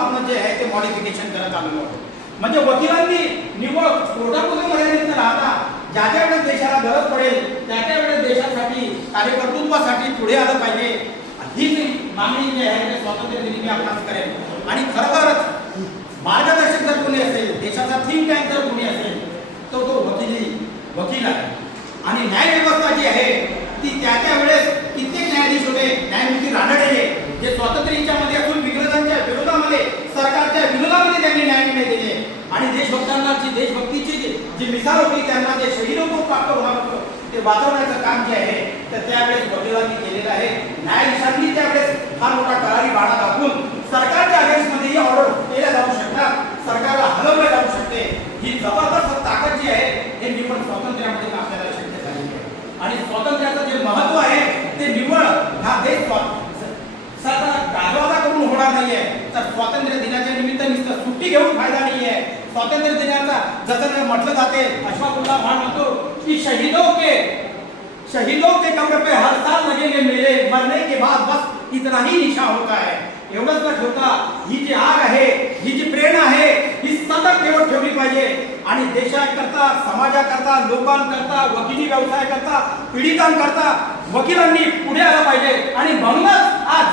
आपण जे आहे ते मॉडिफिकेशन करत आलेलो आहोत. म्हणजे वकिलांनी निव्वळ कोर्टापुरतं मर्यादित न राहता ज्या ज्या वेळेस देशाला गरज पडेल त्या त्या वेळेस देशासाठी कार्यकर्तृत्वासाठी पुढे आलं पाहिजे. ही जी मागणी जी आहे ते स्वातंत्र्य दिनी मी आपणास करेन. आणि खरोखरच मार्गदर्शक जर कोणी असेल, देशाचा थिंक टँक जर कोणी असेल तो वकील आहे. आणि न्यायव्यवस्था जी आहे ती त्या त्या वेळेस कित्येक न्यायाधीश होते, न्यायमूर्ती रानडे जे स्वातंत्र्याच्या मध्ये असून विरोधांच्या विरोधामध्ये सरकारच्या विरोधामध्ये त्यांनी न्याय निर्णय दिले. आणि देशभक्तांना जी देशभक्तीची जी मिसाल होती त्यांना जे शहीद होतो प्राप्त होणार होतं ते वाचवण्याचं काम जे आहे तर त्यावेळेस वकिलांनी केलेलं आहे. न्यायाधीशांनी त्यावेळेस फार मोठा करारी बाणा दाखवून सरकारच्या अगेन्स्टमध्येही ऑर्डर केल्या जाऊ शकतात, सरकारला हलवलं जाऊ शकते. ही जबरदस्त ताकद जी आहे हे निवड स्वातंत्र्यामध्ये आपल्याला शक्य झालेली आहे. आणि स्वातंत्र्याचं जे महत्व आहे ते निवड हा देश गाजवाजा करून होणार नाहीये. तर स्वातंत्र्य दिनाच्या निमित्त नुसतं सुट्टी घेऊन फायदा नाहीये. स्वातंत्र्य दिनाचा जसं म्हटलं जाते, अशफाकुल्ला खान म्हणतो की शहीदों के कब्र पे हर साल लगेंगे मेले, मरने के बाद बस इतना ही निशा होता है. एवढंच न ठेवता ही जी आग आहे, ही जी प्रेरणा आहे ही सतत ठेवली पाहिजे. आणि देशाकरता, समाजाकरता, लोकांकरता, वकिली व्यवसायाकरता, पीडितांकरता वकिलांनी पुढे आलं पाहिजे. आणि म्हणूनच आज